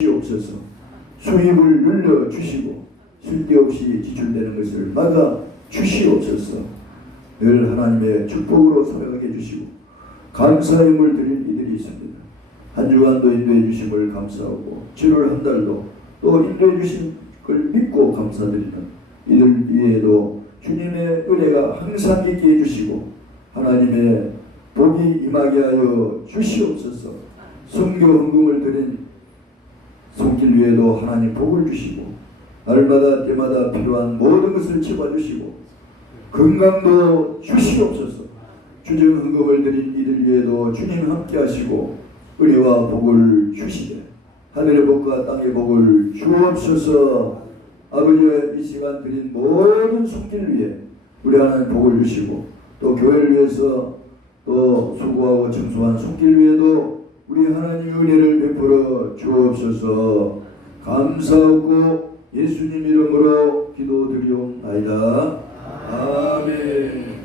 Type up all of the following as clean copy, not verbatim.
주시옵소서. 수입을 늘려주시고 쓸데없이 지출되는 것을 막아 주시옵소서. 늘 하나님의 축복으로 살아가게 해주시고 감사의 힘을 드린 이들이 있습니다. 한 주간도 인도해 주심을 감사하고 7월 한 달도 또 인도해 주신 걸 믿고 감사드리는 이들 위에도 주님의 은혜가 항상 있게 해주시고 하나님의 복이 임하게 하여 주시옵소서. 선교 헌금을 드린 손길 위에도 하나님 복을 주시고 날마다 때마다 필요한 모든 것을 채워주시고 건강도 주시옵소서. 주정 헌금을 드린 이들 위에도 주님 함께 하시고 은혜와 복을 주시되 하늘의 복과 땅의 복을 주옵소서. 아버지의 이 시간 드린 모든 손길 위에 우리 하나님 복을 주시고 또 교회를 위해서 또 수고하고 청소한 손길 위에도 우리 하나님의 은혜를 베풀어 주옵소서. 감사하고 예수님 이름으로 기도드리옵나이다. 아멘.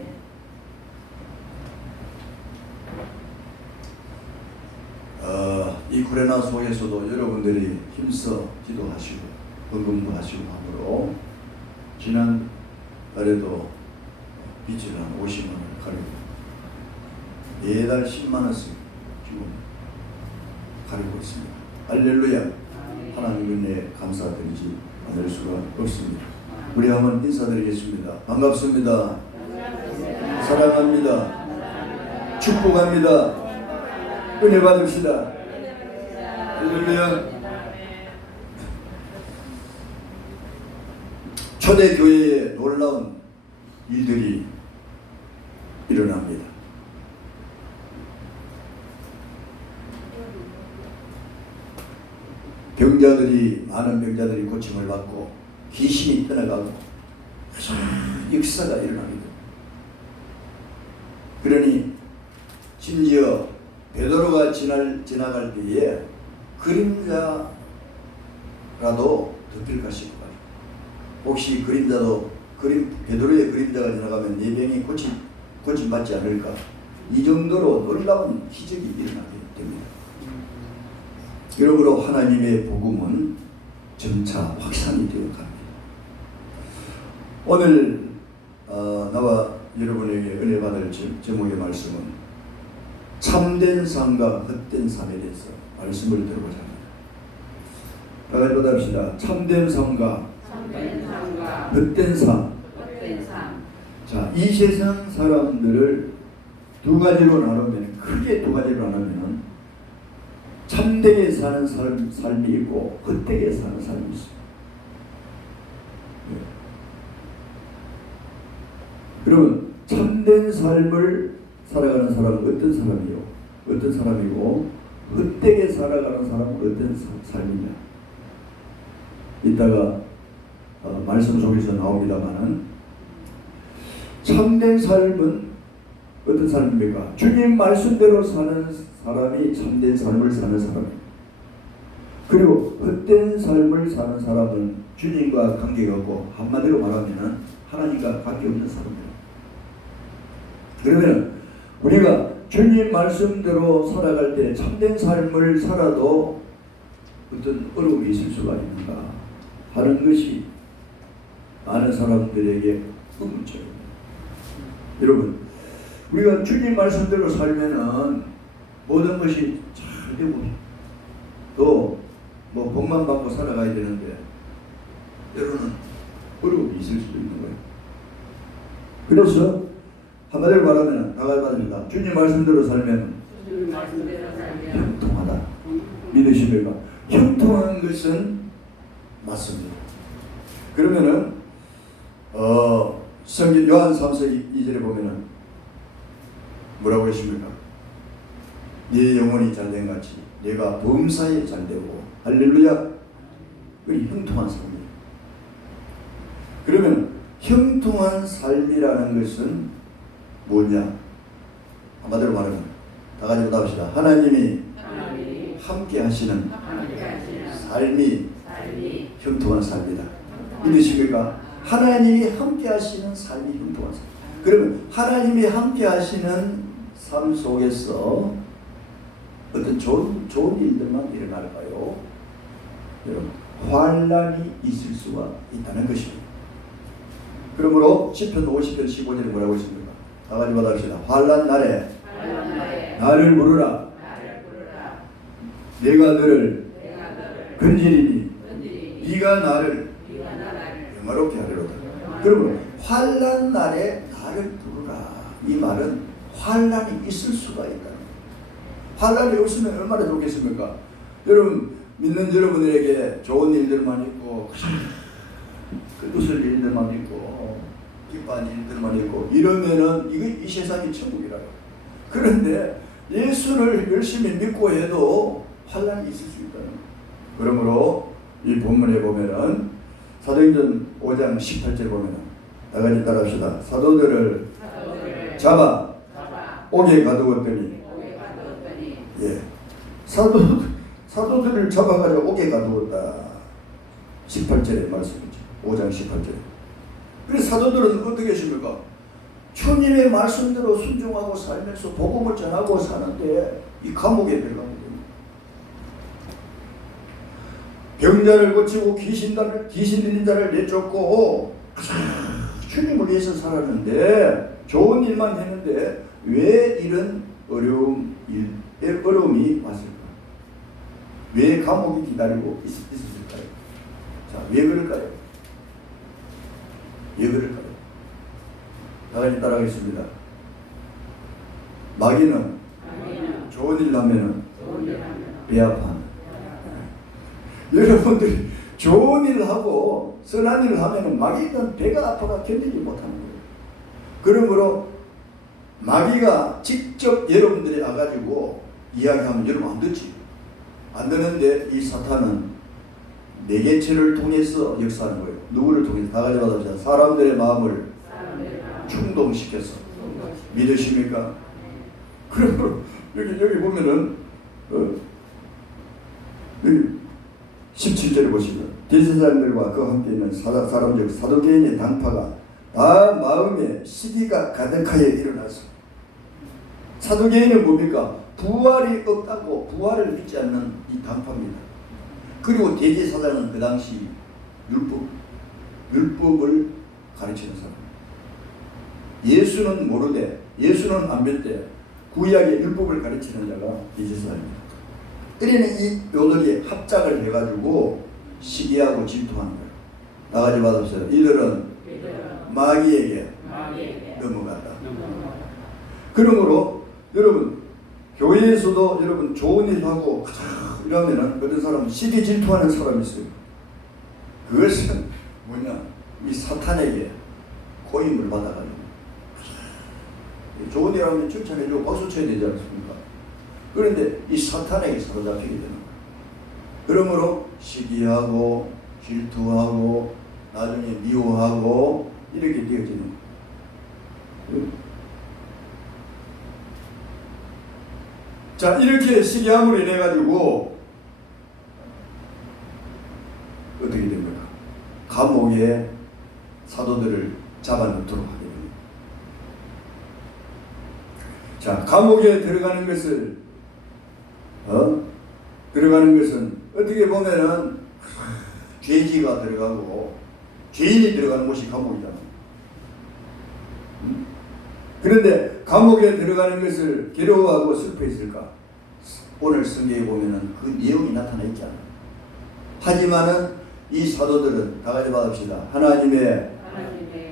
이 코로나 속에서도 여러분들이 힘써 기도하시고 헌금도 하시고 하므로 지난달에도 빚을 한 50만 원을 가리고 매달 10만 원씩 지금 가리고 있습니다. 할렐루야. 하나님 은혜에 감사드리지 않을 수가 없습니다. 우리 한번 인사드리겠습니다. 반갑습니다. 사랑합니다. 축복합니다. 은혜 받읍시다. 할렐루야. 초대교회에 놀라운 일들이 일어납니다. 많은 병자들이 고침을 받고 귀신이 떠나가고 역사가 일어납니다. 그러니 심지어 베드로가 지나갈 때에 그림자라도 덮일까 싶어요. 혹시 베드로의 그림자가 지나가면 네 병이 고침 받지 않을까? 이 정도로 놀라운 기적이 일어나게 됩니다. 그러므로 하나님의 복음은 점차 확산이 되어 갑니다. 오늘 나와 여러분에게 은혜 받을 제목의 말씀은 참된 삶과 헛된 삶에 대해서 말씀을 들어보자 합니다. 다 같이 보답시다. 참된 삶과 헛된 삶. 자, 이 세상 사람들을 두 가지로 나누면, 크게 두 가지로 나누면 참되게 사는 삶이 있고 헛되게 사는 삶이 있습니다. 그러면 참된 삶을 살아가는 사람은 어떤 사람이고 헛되게 살아가는 사람은 어떤 삶이냐. 이따가 말씀 속에서 나옵니다마는 참된 삶은 어떤 삶입니까? 주님 말씀대로 사는 사람이 참된 삶을 사는 사람입니다. 그리고 헛된 삶을 사는 사람은 주님과 관계가 없고 한마디로 말하면 하나님과 관계없는 사람입니다. 그러면 우리가 주님 말씀대로 살아갈 때 참된 삶을 살아도 어떤 어려움이 있을 수가 있는가 하는 것이 많은 사람들에게 의문점입니다. 여러분, 우리가 주님 말씀대로 살면은 모든 것이 잘 되고 또 뭐 복만 받고 살아가야 되는데 때로는 어려움이 있을 수도 있는 거예요. 그래서 한마디로 말하면 나가야 주님 말씀대로 살면 형통하다. 믿으십니까? 형통한 것은 맞습니다. 그러면은 성경 요한 3서 2절에 보면은 뭐라고 했습니까? 네 영혼이 잘된 같이 내가 범사에 잘되고 할렐루야. 그 형통한 삶이에요. 그러면 형통한 삶이라는 것은 뭐냐? 한마디로 말하면 다 같이 보답시다. 하나님이 함께 하시는 삶이 형통한 삶이다. 믿으십니까? 하나님이 함께 하시는 삶이 형통한 삶. 그러면 하나님이 함께 하시는 삶 속에서 어떤 좋은 일들만 일어날까요? 여러분, 환란이 있을 수가 있다는 것입니다. 그러므로 시편 50편 15절에 뭐라고 있습니까? 다 같이 받아봅시다. 환란 날에 나를 부르라. 내가 너를 건지리니 네가 나를 영화롭게 하리로다. 그러므로 환란 날에 나를 부르라. 이 말은 환란이 있을 수가 있다. 환란이 없으면 얼마나 좋겠습니까? 여러분, 믿는 여러분들에게 좋은 일들만 있고 웃을 일들만 있고 기뻐하는 일들만 있고 이러면은 이 세상이 천국이라요. 그런데 예수를 열심히 믿고 해도 환란이 있을 수 있다는 거예요. 그러므로 이 본문에 보면은 사도행전 5장 18절 보면은 나같이 따라합시다. 사도들을 잡아 옥에 가두었더니 예, 사도들을 잡아가지고 옥에 가두었다. 18절의 말씀이죠. 5장 18절. 그래서 사도들은 어떻게 하십니까? 주님의 말씀대로 순종하고 살면서 복음을 전하고 사는데 이 감옥에 들어가는 겁니다. 병자를 고치고 귀신 들린 자를 내쫓고 주님을 위해서 살았는데 좋은 일만 했는데 왜 이런 어려움이 왔을까? 왜 감옥이 기다리고 있었을까요? 자, 왜 그럴까요? 왜 그럴까요? 다 같이 따라하겠습니다. 마귀는 좋은 일 하면은 배 아파. 여러분들이 좋은 일을 하고 선한 일을 하면은 마귀는 배가 아파가 견디지 못하는 거예요. 그러므로 마귀가 직접 여러분들이 와가지고 이야기하면 여러분 안 듣지. 안 듣는데 이 사탄은 매개체를 통해서 역사하는 거예요. 누구를 통해서? 다 같이 받아보자. 사람들의 마음을 충동시켜서. 믿으십니까? 그러므로 여기 보면은 여기 17절에 보시면 대제사장들과 그와 함께 있는 사람들 사두개인의 당파가 다 마음에 시기가 가득하여 일어났어. 사두개인은 뭡니까? 부활이 없다고 부활을 믿지 않는 이 당파입니다. 그리고 대제사장은 그 당시 율법을 가르치는 사람. 예수는 모르되 예수는 안 믿되 구약의 율법을 가르치는 자가 대제사장입니다. 그러니 이 요들이 합작을 해가지고 시기하고 질투하는 거예요. 나가지 받았어요. 이들은 마귀에게 넘어갔다. 그러므로 여러분 교회에서도 여러분 좋은 일 하고 이러면은 어떤 사람은 시기 질투하는 사람이 있어요. 그것은 뭐냐? 이 사탄에게 고임을 받아가지고 좋은 일 하면 칭찬해주고 박수 쳐야 되지 않습니까? 그런데 이 사탄에게 사로잡히게 되는 거예요. 그러므로 시기하고 질투하고 나중에 미워하고 이렇게 되어지는 거예요. 자, 이렇게 시기함으로 인해 가지고 어떻게 됩니까? 감옥에 사도들을 잡아넣도록 하게 됩니다. 자, 감옥에 들어가는 것은 어떻게 보면은 죄지가 들어가고 죄인이 들어가는 곳이 감옥이잖아. 그런데 감옥에 들어가는 것을 괴로워하고 슬퍼했을까? 오늘 성경에 보면은 그 내용이 나타나 있지 않아요. 하지만은 이 사도들은 다 같이 받읍시다. 하나님의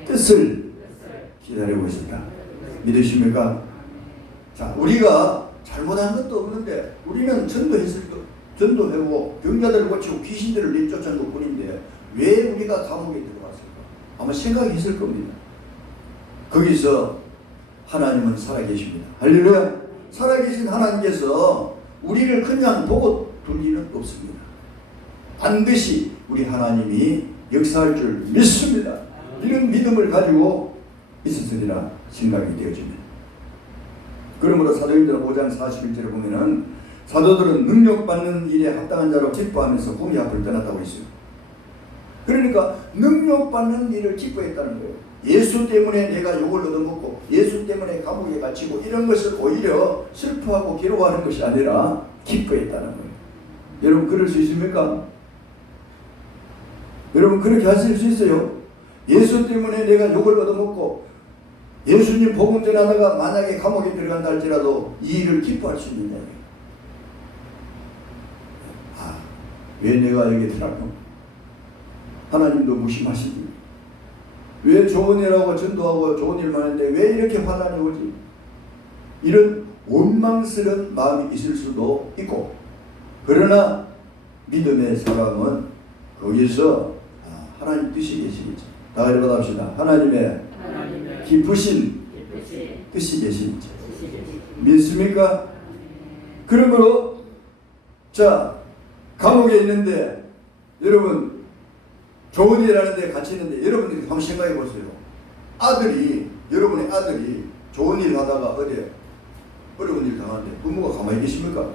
뜻을 기다리고 있습니다. 믿으십니까? 자, 우리가 잘못한 것도 없는데 우리는 전도하고 병자들을 고치고 귀신들을 내쫓은 것 뿐인데 왜 우리가 감옥에 들어갔을까? 아마 생각했을 겁니다. 거기서 하나님은 살아계십니다. 할렐루야. 살아계신 하나님께서 우리를 그냥 보고 둘 일은 없습니다. 반드시 우리 하나님이 역사할 줄 믿습니다. 이런 믿음을 가지고 있었으리라 생각이 되어집니다. 그러므로 사도행전 5장 41절에 보면은 사도들은 능력받는 일에 합당한 자로 기뻐하면서 공의 앞을 떠났다고 했어요. 그러니까 능력받는 일을 기뻐했다는 거예요. 예수 때문에 내가 욕을 얻어먹고 예수 때문에 감옥에 갇히고 이런 것을 오히려 슬퍼하고 괴로워하는 것이 아니라 기뻐했다는 거예요. 여러분 그럴 수 있습니까? 여러분 그렇게 하실 수 있어요? 예수 때문에 내가 욕을 얻어먹고 예수님 복음 전하다가 만약에 감옥에 들어간다 할지라도 이 일을 기뻐할 수 있느냐? 왜 내가 여기 들어가고 하나님도 무심하시니 왜 좋은 일하고 전도하고 좋은 일만 하는데 왜 이렇게 환난이 오지? 이런 원망스러운 마음이 있을 수도 있고, 그러나 믿음의 사람은 거기서 하나님 뜻이 계시겠죠. 다 같이 받합시다. 하나님의 깊으신 뜻이 계시겠죠. 믿습니까? 그러므로 자, 감옥에 있는데 여러분 좋은 일 하는데 같이 있는데 여러분들이 한번 생각해 보세요. 여러분의 아들이 좋은 일 하다가 어디에 어려운 일 당하는데 부모가 가만히 계십니까?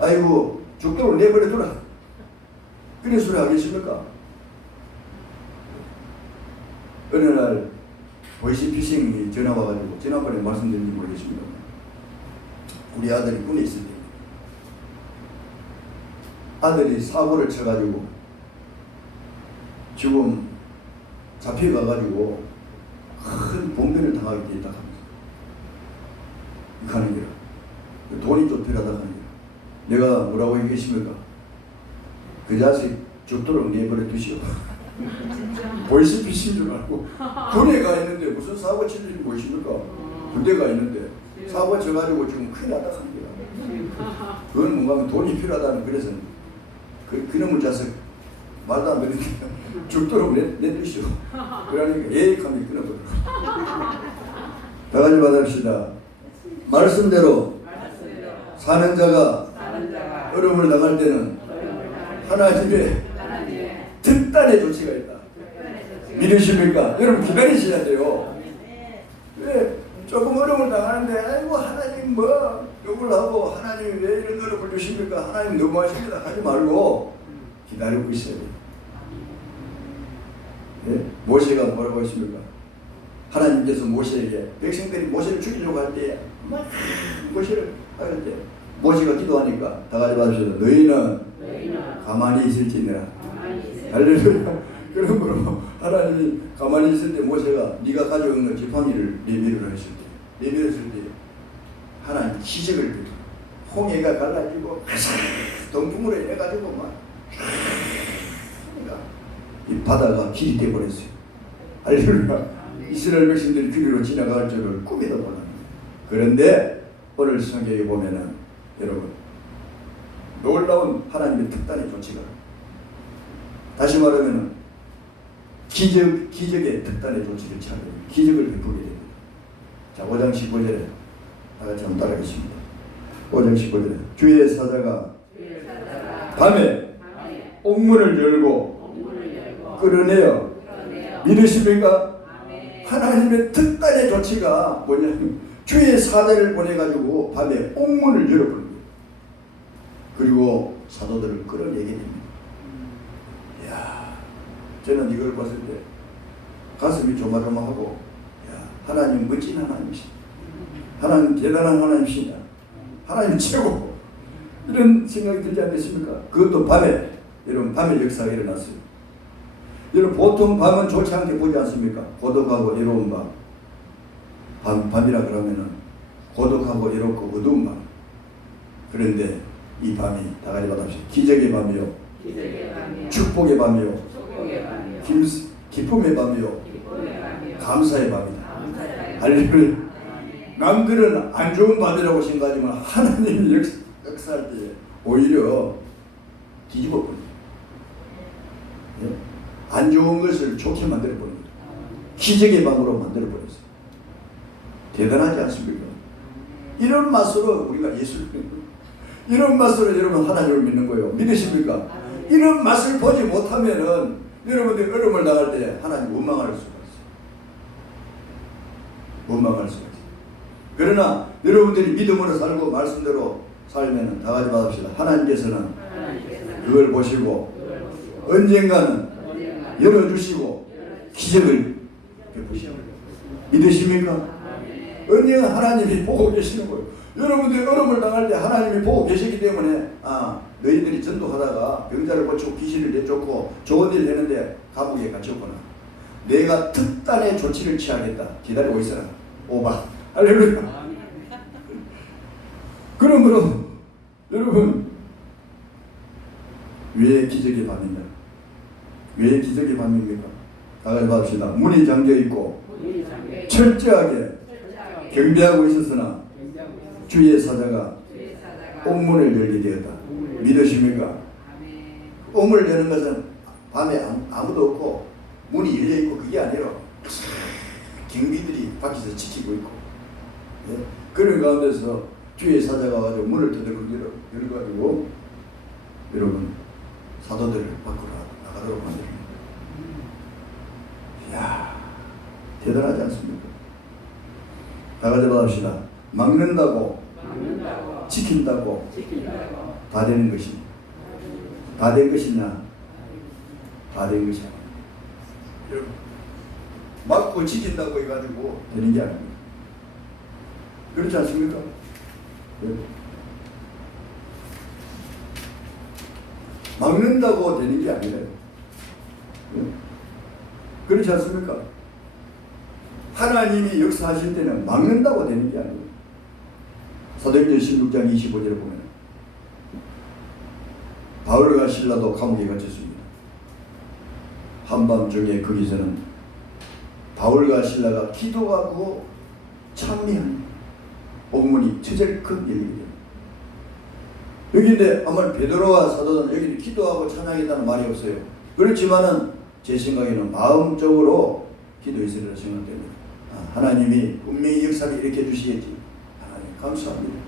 아이고 죽도록 내버려 두라. 그런 소리 하겠습니까? 어느 날 보이스피싱이 전화 와가지고 지난번에 말씀드린지 모르겠습니다. 우리 아들이 군에 있을 때 아들이 사고를 쳐가지고 지금 잡혀가가지고 큰 봉변을 당하게 돼 있다 합니다. 가는 길 돈이 좀 필요하다 하는 길. 내가 뭐라고 얘기했습니까? 그 자식 죽도록 내버려 두시오. 보이스피싱인 줄 알고 군에 가 있는데 무슨 사고 칠 일이 무엇입니까? 군대 가 있는데 사고 쳐가지고 지금 큰일 났다 합니다. 그건 뭔가 돈이 필요하다는 그래서 그놈의 자식 말도 안 되는데 죽도록 내두시오. 그러니까 예익함이 끊어버려. 다 같이 받읍시다. 말씀대로 사는 자가 어려움을 당할 때는 하나님의 특단의 조치가 있다. 믿으십니까? 여러분 기다리셔야 돼요. 왜 조금 어려움을 당하는데 아이고 하나님 뭐 욕을 하고 하나님 왜 이런 어려움을 주십니까? 하나님 너무하십니다 하지 말고 기다리고 있어야 돼요. 네? 모세가 뭐라고 했습니까? 하나님께서 모세에게 백성들이 모세를 죽이려고 할 때 모세를 할 때 모세가 기도하니까 다 같이 봐주셔도 너희는 가만히 있을지니라. 할렐루야. 그러므로 하나님이 가만히 있을 때 모세가 네가 가지고 있는 지팡이를 내밀으라 했을 때 내밀었을 때 하나님 기적을 베풀어 홍해가 갈라지고 동풍으로 인해가지고 막 이 바다가 길이 되어버렸어요. 할렐루야. 이스라엘 백성들이 길이로 지나갈 줄을 꿈에도 몰랐는데 그런데 오늘 성경에 보면은 여러분 놀라운 하나님의 특단의 조치가 다시 말하면 기적의 특단의 조치를 취하게 됩니다. 기적을 베푸게 됩니다. 자, 5장 15절에 다 같이 한번 따라하겠습니다. 5장 15절에 주의 사자가 밤에 옥문을 열고 끌어내어 믿으십니까? 하나님의 특단의 조치가 뭐냐면 주의 사자를 보내가지고 밤에 옥문을 열어버립니다. 그리고 사도들을 끌어내게 됩니다. 이야, 저는 이걸 봤을 때 가슴이 조마조마하고 하나님 멋진 하나님이시다. 하나님 대단한 하나님이시다. 하나님 최고. 이런 생각이 들지 않겠습니까? 그것도 밤에, 여러분 밤에 역사가 일어났어요. 여러분 보통 밤은 좋지 않게 보지 않습니까? 고독하고 외로운 밤. 밤이라 그러면은 고독하고 외롭고 어두운 밤. 그런데 이 밤이 다 같이 받아보시죠. 기적의 밤이요. 축복의 밤이요. 기쁨의 밤이요. 감사의 밤이다. 할렐루야. 남들은 안 좋은 밤이라고 생각하지만 하나님이 역사할 때 오히려 뒤집어 버립니다. 안 좋은 것을 좋게 만들어 버립니다. 기적의 밤으로 만들어 버렸어요. 대단하지 않습니까? 이런 맛으로 우리가 예수를 이런 맛으로 여러분 하나님을 믿는 거예요. 믿으십니까? 이런 맛을 보지 못하면은 여러분들이 어려움을 당할 때 하나님 원망할 수가 있어요. 원망할 수가 있어요. 그러나 여러분들이 믿음으로 살고 말씀대로 살면은 다 같이 받읍시다. 하나님께서는 그걸 보시고 언젠가는 열어주시고 기적을 베푸시고 믿으십니까? 언젠가 하나님이 보고 계시는 거예요. 여러분들이 어려움을 당할 때 하나님이 보고 계시기 때문에 너희들이 전도하다가 병자를 고치고 귀신을 내쫓고 좋은 일을 했는데 감옥에 갇혔구나. 내가 특단의 조치를 취하겠다. 기다리고 있어라. 오바. 할렐루야. 그러므로 여러분, 왜 기적의 밤이냐? 왜 기적의 밤입니까? 다 같이 봅시다. 문이 잠겨 있고 철저하게 경비하고 있었으나 주의 사자가 옥문을 열게 되었다. 믿으십니까? 옥문을 여는 것은 밤에 아무도 없고 문이 열려 있고 그게 아니라 경비들이 밖에서 지키고 있고, 예? 그런 가운데서 주의 사자가 와서 문을 두드려 열어가지고 여러분 사도들을 밖으로 나가도록 만듭니다. 이야, 대단하지 않습니까? 다 같이 합시다. 막는다고 지킨다고 다 되는 것이 다 된 것이냐? 다 된 것이야. 여러분, 막고 지킨다고 해가지고 되는 게 아닙니다. 그렇지 않습니까? 네. 막는다고 되는 게 아니래요. 네. 그렇지 않습니까? 하나님이 역사하실 때는 막는다고 되는 게 아니에요. 사도행전 16장 25절에 보면 바울과 실라도 감옥에 갇혔습니다. 한밤중에 거기서는 바울과 실라가 기도하고 찬미한 옥문이 처절컥 열리게 됩니다. 여기인데 아마 베드로와 사도는 여기 기도하고 찬양했다는 말이 없어요. 그렇지만은 제 생각에는 마음적으로 기도했으리라 생각됩니다. 하나님이 분명히 역사를 일으켜 주시겠지. 하나님 감사합니다.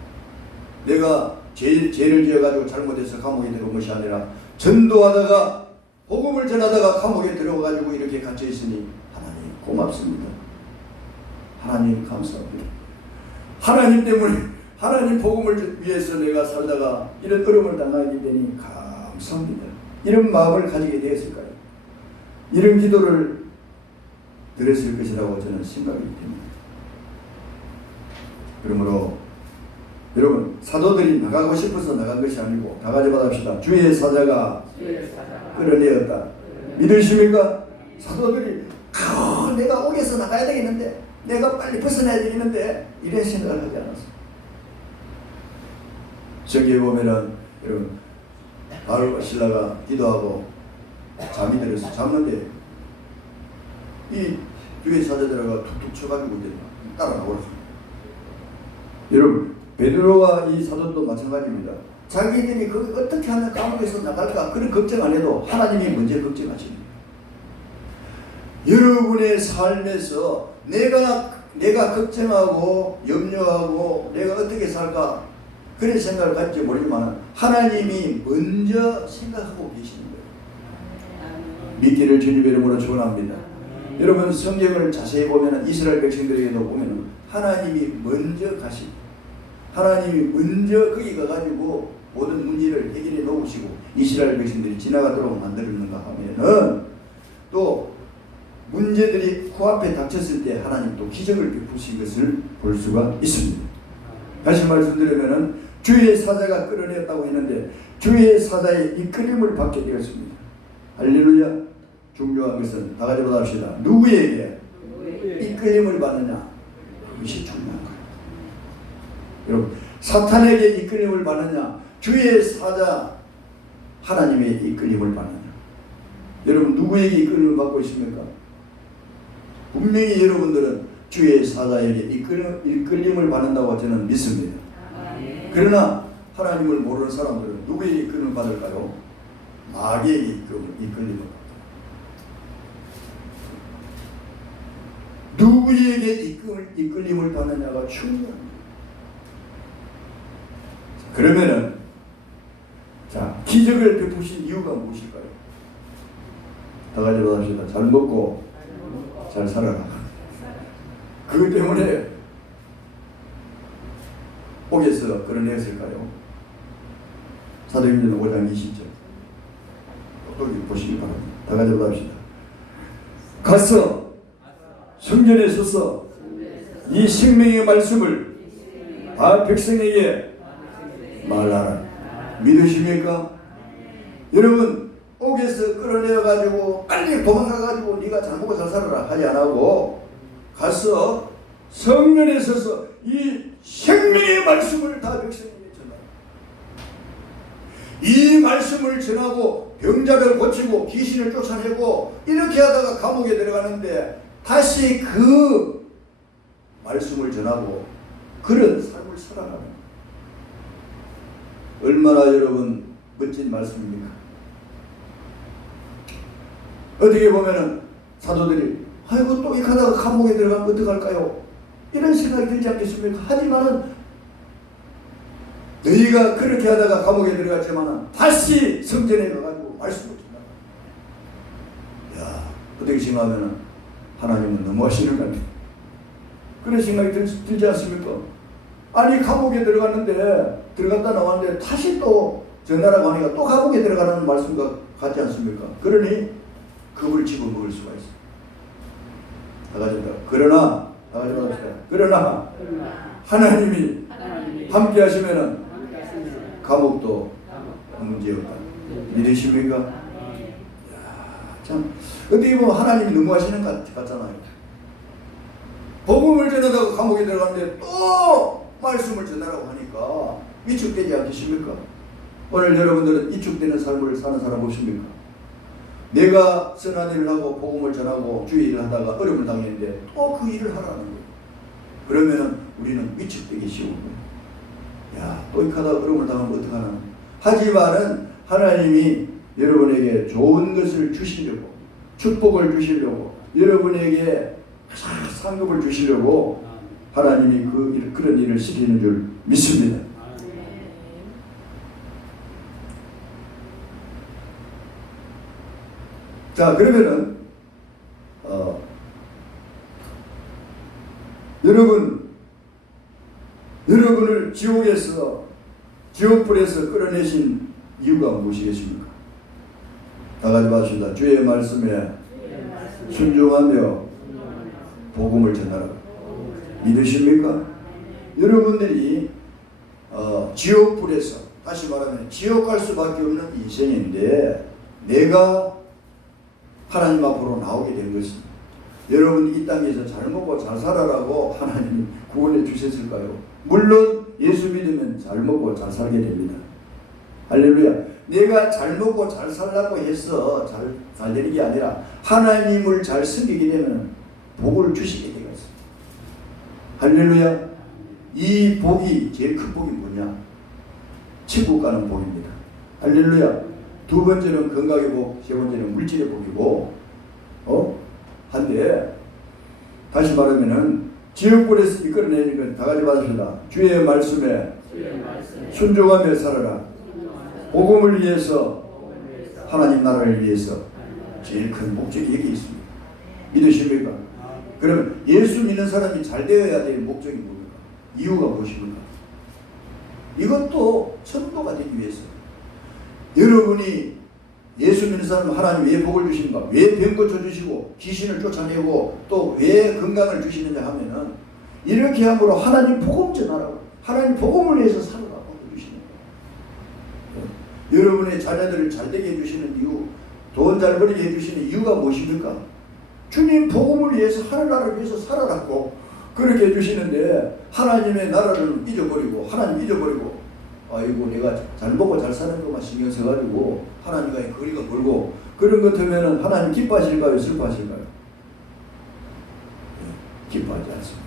내가 죄를 지어가지고 잘못해서 감옥에 들어온 것이 아니라 전도하다가 복음을 전하다가 감옥에 들어가지고 이렇게 갇혀 있으니 하나님 고맙습니다. 하나님 감사합니다. 하나님 때문에 하나님 복음을 위해서 내가 살다가 이런 어려움을 당하게 되니 감사합니다. 이런 마음을 가지게 되었을까요? 이런 기도를 드렸을 것이라고 저는 생각이 됩니다. 그러므로 여러분, 사도들이 나가고 싶어서 나간 것이 아니고 다 같이 받읍시다. 주의 사자가 끌어내었다. 믿으십니까? 사도들이 내가 옥에서 나가야 되겠는데, 내가 빨리 벗어나야 되겠는데 이런 생각을 하지 않았어요. 성경에 보면은 여러분, 바울과 실라가 기도하고 잠이 들어서 잤는데 이 주의 사자들아가 툭툭 쳐가지고 이제 따라 나오랬습니다. 여러분, 베드로와 이 사도도 마찬가지입니다. 자기들이 그 어떻게 하면 감옥에서 나갈까 그런 걱정 안 해도 하나님이 먼저 걱정하십니다. 여러분의 삶에서 내가 걱정하고 염려하고 내가 어떻게 살까 그런 생각을 가질지 모르지만 하나님이 먼저 생각하고 계시는 거예요. 믿기를 주님의 이름으로 축원합니다. 여러분, 성경을 자세히 보면 이스라엘 백성들에게도 보면 하나님이 먼저 가십니다. 하나님이 먼저 거기 가가지고 모든 문제를 해결해 놓으시고 이스라엘 백성들이 지나가도록 만들었는가 하면은 또 문제들이 코앞에 닥쳤을 때 하나님 또 기적을 베푸신 것을 볼 수가 있습니다. 다시 말씀드리면은 주의 사자가 끌어내었다고 했는데 주의 사자의 이끌림을 받게 되었습니다. 할렐루야. 중요한 것은 다 같이 받읍시다. 누구에게 이끌림을 받느냐, 그것이 중요한 거예요. 여러분, 사탄에게 이끌림을 받느냐, 주의 사자 하나님의 이끌림을 받느냐. 여러분, 누구에게 이끌림을 받고 있습니까? 분명히 여러분들은 주의 사자에게 이끌림을 받는다고 저는 믿습니다. 그러나 하나님을 모르는 사람들은 누구에게 이끌림을 받을까요? 마귀에게 이끌림을 받아요. 누구에게 이끌림을 받느냐가 중요합니다. 그러면은 자, 기적을 베푸신 이유가 무엇일까요? 다 같이 받읍시다. 잘 먹고 잘 살아라. 그것 때문에 옥에서 끌어냈을까요? 사도행전 5장 20절 똑똑히 보시기 바랍니다. 다 같이 받읍시다. 가서 성전에 서서 이 생명의 말씀을 다 백성에게 말하라. 믿으십니까? 여러분 옥에서 끌어내어가지고 빨리 도망가가지고 네가 잘 먹고 잘 살아라 하지 않고 가서 성전에 서서 이 생명의 말씀을 다 백성에게 전하라. 이 말씀을 전하고 병자를 고치고 귀신을 쫓아내고 이렇게 하다가 감옥에 들어가는데 다시 그 말씀을 전하고 그런 삶을 살아가는 얼마나 여러분 멋진 말씀입니까? 어떻게 보면은 사도들이 아이고 또 이렇게 하다가 감옥에 들어가면 어떡할까요? 이런 생각이 들지 않겠습니까? 하지만은 너희가 그렇게 하다가 감옥에 들어갔지만은 다시 성전에 가가지고 말씀을 전하라. 야, 어떻게 생각하면은 하나님은 너무 하시는 것 같아요. 그런 생각이 들지 않습니까? 아니 감옥에 들어갔는데 들어갔다 나왔는데 다시 또 전하라고 하니까 또 감옥에 들어가는 말씀과 같지 않습니까? 그러니 겁을 집어먹을 수가 있어요. 그러나 하나님이 함께 하시면은 감옥도 문제없다. 믿으십니까? 참 어떻게 보면 하나님이 너무 하시는 것 같잖아요. 복음을 전하다가 감옥에 들어가는데 또 말씀을 전하라고 하니까 위축되지 않겠습니까? 오늘 여러분들은 위축되는 삶을 사는 사람 없습니까? 내가 선한 일을 하고 복음을 전하고 주의 일을 하다가 어려움을 당했는데 또 그 일을 하라는 거예요. 그러면은 우리는 위축되기 쉬운 거예요. 야, 또 이렇게 하다가 어려움을 당하면 어떡하나. 하지만은 하나님이 여러분에게 좋은 것을 주시려고, 축복을 주시려고, 여러분에게 상급을 주시려고 하나님이 그런 일을 시키는 줄 믿습니다. 자, 그러면은 여러분을 지옥불에서 끌어내신 이유가 무엇이겠습니까? 다 같이 봤습니다. 주의 말씀에 순종하며 복음을 전하라. 믿으십니까? 여러분들이 지옥불에서, 다시 말하면 지옥 갈 수밖에 없는 인생인데 내가 하나님 앞으로 나오게 된 것입니다. 여러분 이 땅에서 잘 먹고 잘 살아라고 하나님이 구원해 주셨을까요? 물론 예수 믿으면 잘 먹고 잘 살게 됩니다. 할렐루야. 내가 잘 먹고 잘 살라고 해서 잘 되는 게 아니라 하나님을 잘 섬기게 되면 복을 주시게 되겠습니다. 할렐루야. 이 복이 제일 큰 복이 뭐냐? 천국 가는 복입니다. 할렐루야. 두 번째는 건강의 복, 세 번째는 물질의 복이고, 한데 다시 말하면은 지옥불에서 이끌어내는 건 다 같이 받으시다. 주의 말씀에 순종하며 살아라. 복음을 위해서, 하나님 나라를 위해서 제일 큰 목적이 여기 있습니다. 믿으십니까? 그러면 예수 믿는 사람이 잘 되어야 될 목적이 뭡니까? 이유가 무엇입니까? 이것도 천도가 되기 위해서. 여러분이 예수 믿는 사람 하나님 왜 복을 주시는가? 왜 병 고쳐주시고 귀신을 쫓아내고 또 왜 건강을 주시느냐 하면은 이렇게 함으로 하나님 복음 전하라고, 하나님 복음을 위해서 살아라고 주시는 거예요. 여러분의 자녀들을 잘되게 해주시는 이유, 돈 잘 벌게 해주시는 이유가 무엇입니까? 주님 복음을 위해서 하나님을 위해서 살아라고 그렇게 해주시는데 하나님의 나라를 잊어버리고 하나님 잊어버리고 아이고 내가 잘 먹고 잘 사는 것만 신경 써가지고 하나님과의 거리가 멀고 그런 것 같으면 하나님 기뻐하실까요? 슬퍼하실까요? 기뻐하지 않습니다.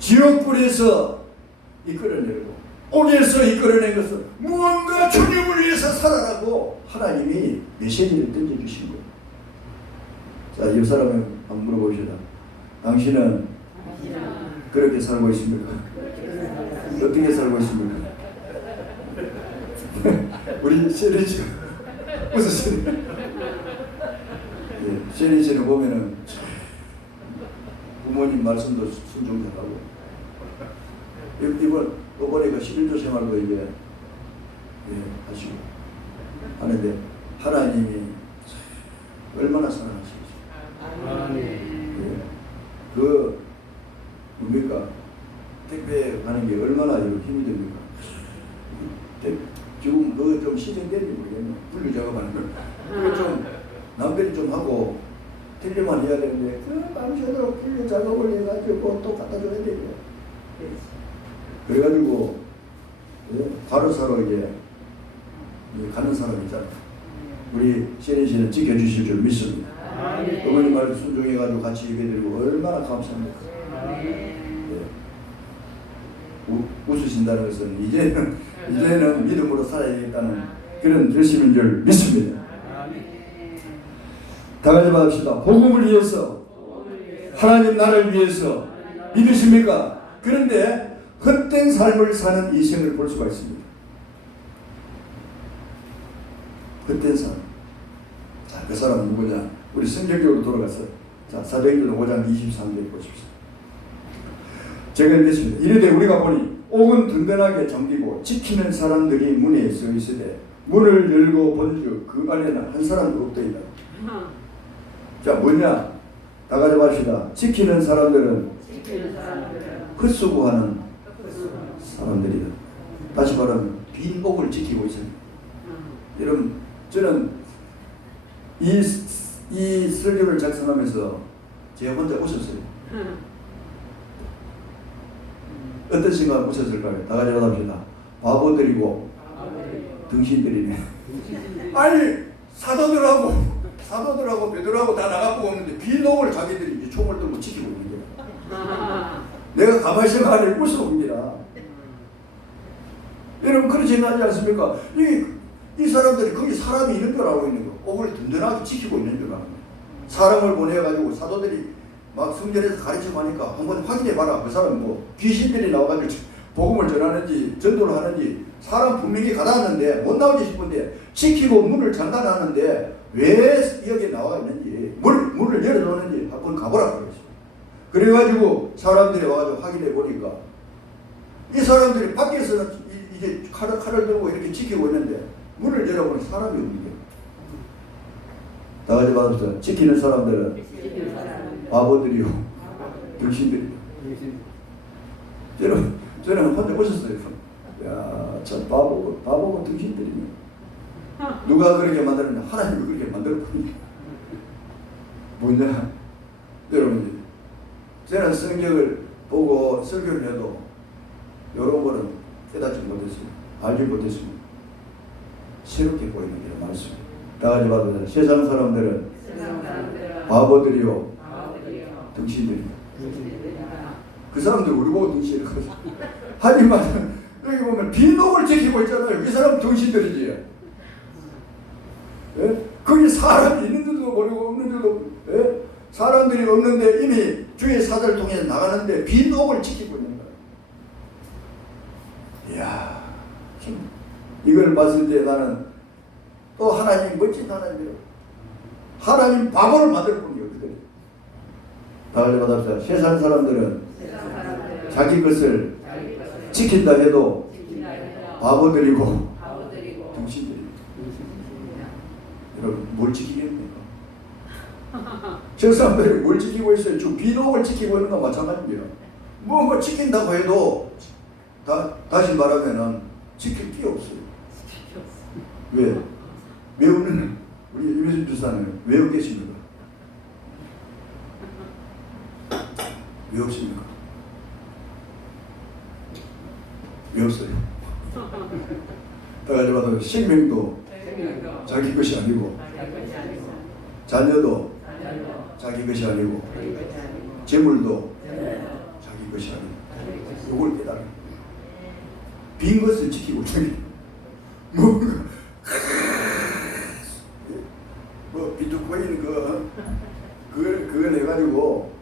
지옥불에서 이끌어내고 옥에서 이끌어낸 것은 무언가 주님을 위해서 살아라고 하나님이 메시지를 던져주신 거예요. 자, 옆 사람을 한번 물어보시다. 당신은 그렇게 살고 있습니까? 어떻게 살고 있습니까? 우리 셰리 씨가 웃으시네. 셰리 씨는 보면은 부모님 말씀도 순종 잘하고 이번에 그 11조 생활도 이제 하시고 하는데 하나님이 얼마나 사랑하시겠어요. 뭡니까? 택배 가는 게 얼마나 힘이 됩니까? 시정되는지 모르겠네. 분류 작업하는 걸. 그래 좀 남들이 좀 하고 틀리만 해야 되는데 그 방식으로 분류 작업을 해가지고 또 갖다 줘야 되죠. 그래가지고 가로사로 이제 가는 사람 있잖아요. 우리 신인 씨는 지켜주실 줄 믿습니다. 어머니 말 순종해가지고 같이 예배드리고 얼마나 감사합니까. 웃으신다는 것은 이제는 믿음으로 살아야겠다는 그런 결심인 줄 믿습니다. 다 같이 합시다. 복음을 위해서, 하나님 나라를 위해서 믿으십니까? 그런데 헛된 삶을 사는 이생을 볼 수가 있습니다. 헛된 삶. 자, 그 사람은 누구냐? 우리 성경적으로 돌아갔어요. 자, 사도행전 5장 23절 보십시오. 제가 읽겠습니다. 이르되 우리가 보니 옥은 든든하게 잠기고 지키는 사람들이 문에 서 있으되 문을 열고 본즉 그 안에는 한 사람도 없더이다. 자, 뭐냐? 다 같이 봅시다. 지키는 사람들은 헛수고하는 사람들이다. 다시 말하면 빈 옥을 지키고 있습니다. 여러분, 저는 이 설교를 작성하면서 제가 혼자 웃었어요. 어떤 생각 웃었을까요? 다 같이 합시다. 바보들이고 등신들이네. 아니 사도들하고 베드로하고 다 나가고 오는데 빈옥을 자기들이 이제 총을 들고 지키고 있는 거야. 내가 가만히 생각하니 무서웁니다. 여러분 그렇지 않지 않습니까? 이 사람들이 거기 사람이 있는 줄 알고 있는 거. 옥을 든든하게 지키고 있는 줄 아는 거예요. 사람을 보내가지고 사도들이 막 성전에서 가르치고 하니까 한번 확인해봐라. 그 사람 뭐 귀신들이 나와가지고 복음을 전하는지 전도를 하는지 사람 분명히 가다왔는데 못 나오지 싶은데 지키고 문을 잠가놨는데 왜 여기 나와 있는지 문을 열어놓는지 한번 가보라 그랬어요. 그래가지고 사람들이 와가지고 확인해 보니까 이 사람들이 밖에서는 이제 칼을 들고 이렇게 지키고 있는데 문을 열어보니 사람이 없는 거예요. 다 같이 받읍시다. 지키는 사람들은 바보들이요 등신들이요. 저는 혼자 웃었어요. 야, 참 바보고 등신들이네. 누가 그렇게 만들었냐? 하나님이 그렇게 만들었군요. 뭐냐? 여러분, 저는 성경을 보고 설교를 해도 여러 번은 깨닫지 못했습니다. 알지 못했습니다. 새롭게 보이는 게 말씀입니다. 다 같이 받으세요. 세상 사람들은 바보들이요 등신들이요. 그 사람들 우리 보고 등신을 하죠. 하지만 여기 보면 빈옥을 지키고 있잖아요. 이 사람 등신들이지. 예? 거기 사람이 있는 줄도 모르고 없는 줄도 예? 사람들이 없는데 이미 주의 사자를 통해 나가는데 빈옥을 지키고 있는 거예요. 이야, 이걸 봤을 때 나는 또 하나님 멋진 하나님이에요. 하나님 바보를 만들 뿐이에요. 그들이. 다 같이 받았어요. 세상 사람들은 자기 것을 지킨다 해도 바보들이고 등신들이고. 여러분 뭘 지키겠습니까? 저 사람들이 뭘 지키고 있어요? 저 빈옥을 지키고 있는 건 마찬가지입니다. 뭐 지킨다고 해도 다시 말하면은 지킬 게 없어요. 왜? 왜 우리는 우리 유미순 주사는 왜 여기 계십니까? 왜 없습니까? 왜 없어요? 다 같이 봐도 생명도 자기 것이 아니고 자녀도 자기 것이 아니고 재물도 자기 것이 아니고 이걸 깨달아. 빈 것을 지키고 뭐 비트코인 그걸 해가지고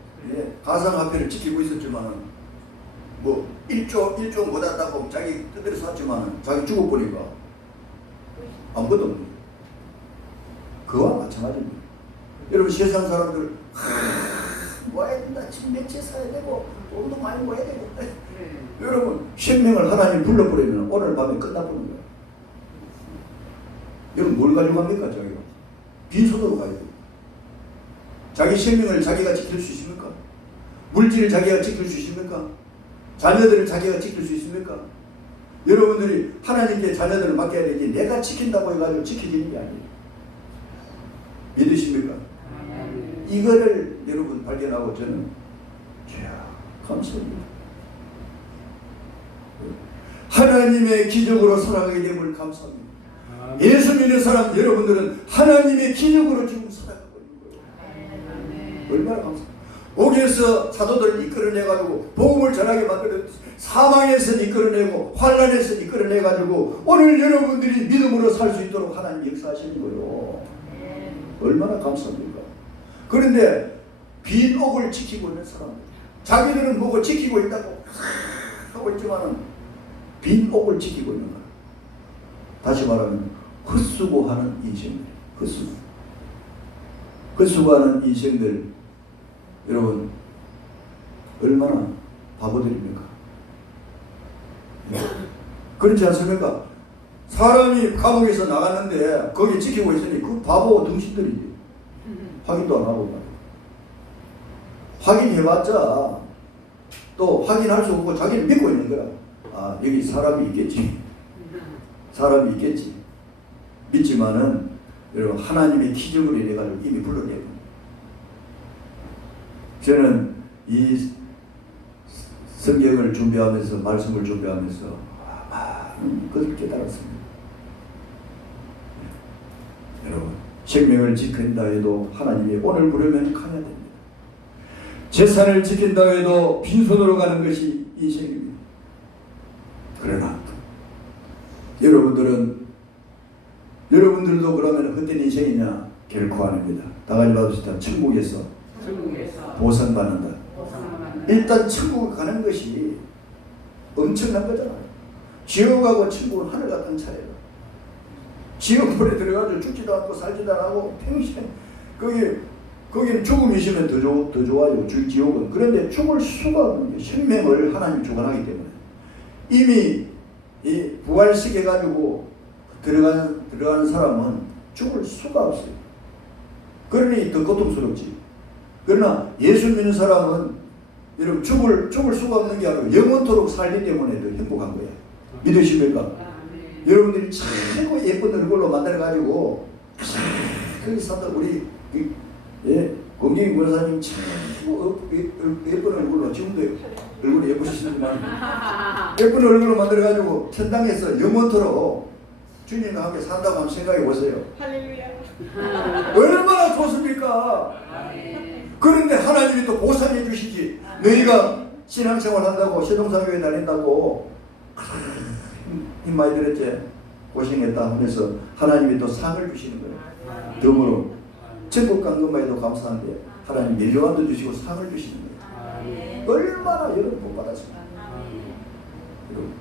가상화폐를 지키고 있었지만 뭐 1조 못 왔다고 자기 뜻대로 샀지만 자기 죽어보니까 아무것도 없는 거예요. 그와 마찬가지입니다. 여러분 세상 사람들 모아야 된다. 지금 매체 사야 되고 돈도 많이 모아야 되고 여러분 생명을 하나님 불러버리면 오늘 밤에 끝나버리는 거예요. 여러분 뭘 가져갑니까? 자기가 빈손으로 가야 돼요. 자기 생명을 자기가 지킬 수 있습니까? 물질을 자기가 지킬 수 있습니까? 자녀들을 자기가 지킬 수 있습니까? 여러분들이 하나님께 자녀들을 맡겨야 되지 내가 지킨다고 해가지고 지켜지는 게 아니에요. 믿으십니까? 이거를 여러분 발견하고 저는 이야, 감사합니다. 하나님의 기적으로 살아가게 됨을 감사합니다. 예수 믿는 사람 여러분들은 하나님의 기적으로 지금 살아가고 있는 거예요. 얼마나 감사합니다. 옥에서 사도들을 이끌어내가지고 복음을 전하게 만들어 사망에서 이끌어내고 환난에서 이끌어내가지고 오늘 여러분들이 믿음으로 살 수 있도록 하나님 역사하시는 거예요. 얼마나 감사합니까? 그런데 빈 옥을 지키고 있는 사람들, 자기들은 뭐고 지키고 있다고 하고 있지만은 빈 옥을 지키고 있는 거야. 다시 말하면 헛수고하는 인생들, 헛수고하는 인생들, 여러분 얼마나 바보들입니까? 그렇지 않습니까? 사람이 감옥에서 나갔는데 거기 지키고 있으니 그 바보 등신들이지. 확인도 안 하고 말이야. 확인해봤자 또 확인할 수 없고 자기를 믿고 있는 거야. 아, 여기 사람이 있겠지. 사람이 있겠지. 믿지만은 여러분 하나님의 기적으로 인해가지고 이미 불러내고. 저는 이 성경을 준비하면서 말씀을 준비하면서 많은 것을 깨달았습니다. 여러분 생명을 지킨다 해도 하나님이 오늘 부르면 가야 됩니다. 재산을 지킨다 해도 빈손으로 가는 것이 인생입니다. 그러나 여러분들도 그러면 헛된 인생이냐? 결코 아닙니다. 다 같이 봐봅시다. 천국에서 보상받는다. 일단 천국 가는 것이 엄청난 거잖아요. 지옥하고 천국은 하늘 같은 차이다. 지옥불에 들어가서 죽지도 않고 살지도 않고 평생 거기는 죽음이 있으면 더 좋아요. 지옥은. 그런데 죽을 수가 없는 게 생명을 하나님 주관하기 때문에 이미 이 부활시켜 가지고 들어가는 사람은 죽을 수가 없어요. 그러니 더 고통스럽지. 그러나 예수 믿는 사람은 여러분 죽을 수가 없는 게 아니고 영원토록 살기 때문에 더 행복한 거예요. 믿으십니까? 여러분들이 최고 예쁜 얼굴로 만들어가지고 거기 산다. 우리 공경희 권사님 최고 예쁜 얼굴로 지금도 얼굴이 예쁘시지만 예쁜 얼굴로 만들어가지고 천당에서 영원토록 주님과 함께 산다고 한번 생각해 보세요. 할렐루야. 얼마나 좋습니까? 그런데 하나님이 또 보상해 주시지. 너희가 신앙생활 한다고 세동사교회 다닌다고 힘 많이 들었지? 고생했다 하면서 하나님이 또 상을 주시는 거예요. 덤으로 천국 간 것만 해도 감사한데 하나님 밀려wan도 주시고 상을 주시는 거예요. 얼마나 여러분 복 받았습니까? 여러분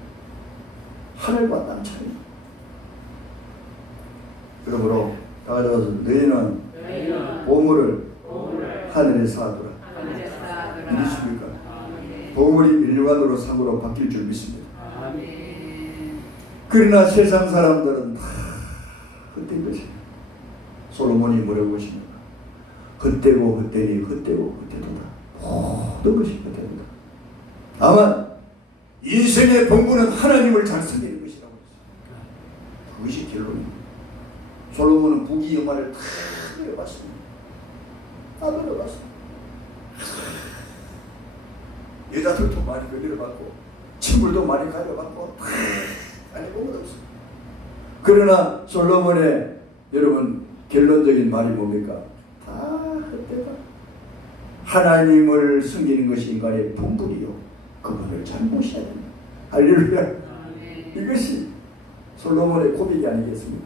하늘과 땅 차이. 그러므로 다 가져와서 너희는 보물을 하늘에 쌓아두라. 믿으십니까? 보물이 밀려wan으로 상으로 바뀔 줄 믿습니다. 그러나 세상 사람들은 다 헛된 것이에요. 솔로몬이 뭐라고 하십니까? 헛되고 헛되니 헛되고 헛되도다. 모든 것이 헛되도다. 다만 인생의 본분은 하나님을 잘 섬기는 것이라고 했어요. 그것이 결론입니다. 솔로몬은 부귀영화를 다 누려봤습니다. 다 누려봤습니다. 여자들도 많이 누려봤고 친구도 많이 가져봤고 아니 뭐가 없습니다. 그러나 솔로몬의 여러분 결론적인 말이 뭡니까? 다 헛되다. 하나님을 섬기는 것이 인간의 본분이요. 그분을 잘 모셔야 된다. 할렐루야. 이것이 솔로몬의 고백이 아니겠습니까?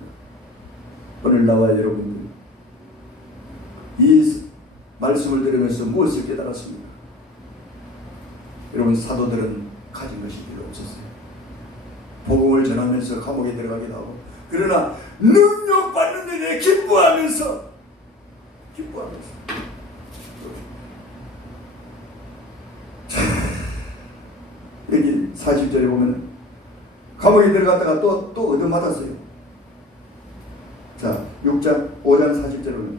오늘 나와 여러분들 이 말씀을 들으면서 무엇을 깨달았습니까? 여러분 사도들은 가진 것이 별로 없었어요. 복음을 전하면서 감옥에 들어가기도 하고 그러나 능력받는 데에 기뻐하면서 여기 40절에 보면 감옥에 들어갔다가 또 얻어맞았어요. 자 5장 40절은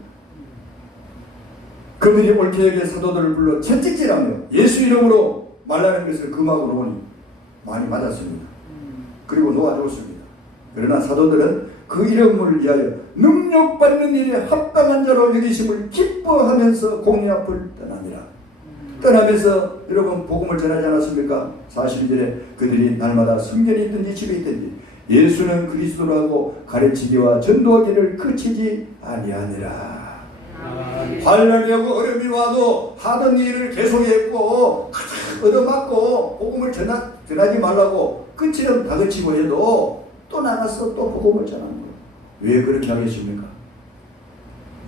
그들이 옳게 여겨 사도들을 불러 채찍질하며 예수 이름으로 말하는 것을 금하고 오니 많이 맞았습니다. 그리고 놓아주었습니다. 그러나 사도들은 그 이름을 위하여 능력받는 일에 합당한 자로 여기심을 기뻐하면서 공의 앞을 떠납니다. 떠나면서 여러분 복음을 전하지 않았습니까? 42절에 그들이 날마다 성전이 있든지 집에 있든지 예수는 그리스도라고 가르치기와 전도하기를 그치지 아니하니라. 환난이 오고 어려움이 와도 하던 일을 계속했고 얻어맞고 복음을 전하지 말라고 끝이름 다그치고 해도 또 나가서 또 복음을 전하는 거예요. 왜 그렇게 하겠습니까?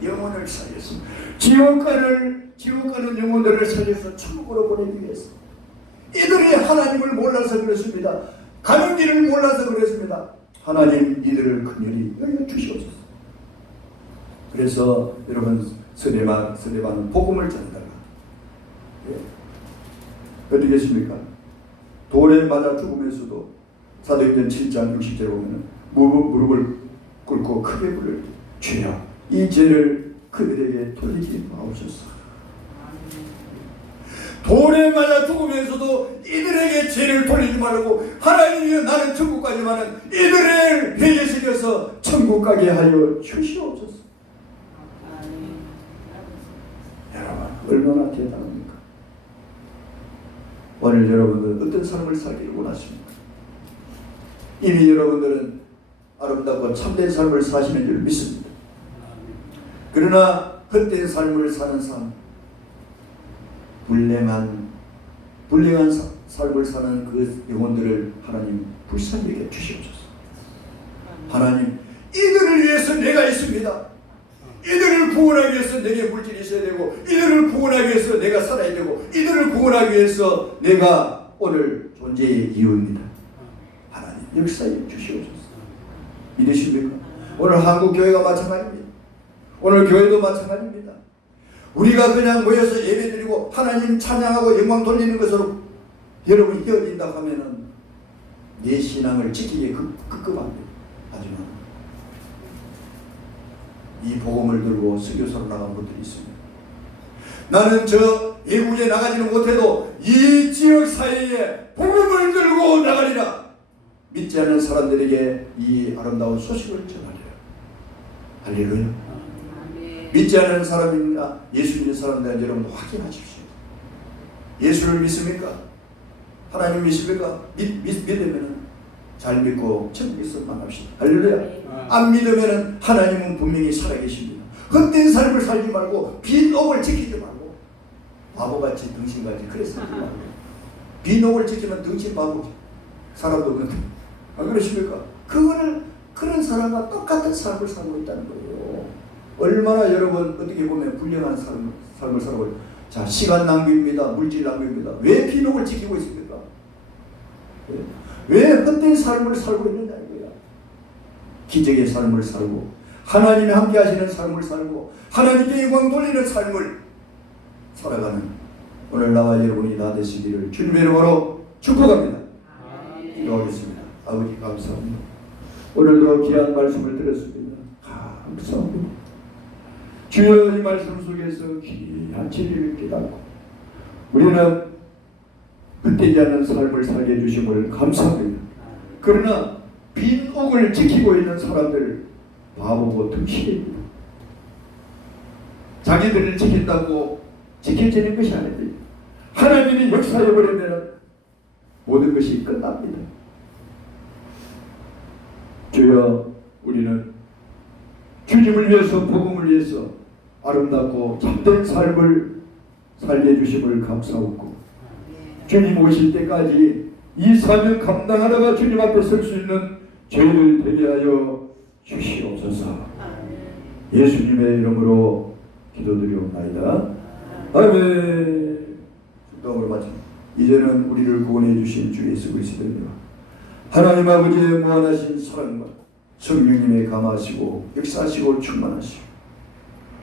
영혼을 살려서 지옥 가는 영혼들을 살려서 천국으로 보내기 위해서. 이들이 하나님을 몰라서 그렇습니다. 가는 길을 몰라서 그렇습니다. 하나님 이들을 긍휼히 여겨 주시옵소서. 그래서 여러분 스데반은 복음을 전하다가 어떻게 했습니까? 돌에 맞아 죽으면서도 사도행전 7장 60절에 보면 무릎을 꿇고 크게 부를 주여 이 죄를 그들에게 돌리지 마옵소서. 돌에 맞아 죽으면서도 이들에게 죄를 돌리지 말고 하나님이여 나는 천국 가지만은 이들을 회개시켜서 천국 가게 하여 주시옵소서. 여러분 얼마나 대단합니까? 오늘 여러분들은 어떤 삶을 살기를 원하십니까? 이미 여러분들은 아름답고 참된 삶을 사시는 줄 믿습니다. 그러나 헛된 삶을 사는 삶, 불행한 삶을 사는 그 영혼들을 하나님 불쌍히 여겨 주시옵소서. 하나님 이들을 위해서 내가 있습니다. 이들을 구원하기 위해서 내게 물질이 있어야 되고 이들을 구원하기 위해서 내가 살아야 되고 이들을 구원하기 위해서 내가 오늘 존재의 이유입니다. 하나님 역사해 주시옵소서. 믿으십니까? 오늘 한국 교회가 마찬가지입니다. 오늘 교회도 마찬가지입니다. 우리가 그냥 모여서 예배드리고 하나님 찬양하고 영광 돌리는 것으로 여러분이 이어진다고 하면은 내 신앙을 지키기에 급급합니다. 하지만 이 복음을 들고 선교사로 나간 분들이 있습니다. 나는 저 외국에 나가지는 못해도 이 지역 사회에 복음을 들고 나가리라. 믿지 않는 사람들에게 이 아름다운 소식을 전하리라. 할렐루야. 믿지 않는 사람이나 예수 믿는 사람들은 여러분 확인하십시오. 예수를 믿습니까? 하나님 믿습니까? 믿으면 잘 믿고 천국에서 만납시다. 할렐루야. 안 믿으면 하나님은 분명히 살아계십니다. 헛된 삶을 살지 말고 빈옥을 지키지 말고 바보같이 등신같이 그래서 살지 말고 빈옥을 지키면 등신 바보지. 사람도 없는데 안 그러십니까? 그런 사람과 똑같은 삶을 살고 있다는 거예요. 얼마나 여러분 어떻게 보면 불량한 삶을 살고 있어요. 자, 시간 낭비입니다. 물질 낭비입니다. 왜 빈옥을 지키고 있습니까? 왜 헛된 삶을 살고 있느냐 이거야. 기적의 삶을 살고 하나님이 함께 하시는 삶을 살고 하나님께 영광 돌리는 삶을 살아가는 오늘 나와 여러분이 다 되시기를 주님의 이름으로 축복합니다. 기도하겠습니다. 아버지 감사합니다. 오늘도 귀한 말씀을 들었습니다. 감사합니다. 주여 이 말씀 속에서 귀한 진리를 깨닫고 우리는 헛되지 않는 삶을 살게 해주심을 감사합니다. 그러나 빈옥을 지키고 있는 사람들 바보고 등신입니다. 자기들을 지킨다고 지켜지는 것이 아닙니다. 하나님이 역사해버리면 모든 것이 끝납니다. 주여 우리는 주님을 위해서 복음을 위해서 아름답고 참된 삶을 살게 해주심을 감사하고 주님 오실 때까지 이 사명 감당하다가 주님 앞에 설 수 있는 저희를 되게 하여 주시옵소서. 예수님의 이름으로 기도드리옵나이다. 아멘. 축도함으로 마칩니다. 이제는 우리를 구원해 주신 주 예수 그리스도입니다. 하나님 아버지의 무한하신 사랑과 성령님의 감하시고 역사하시고 충만하시고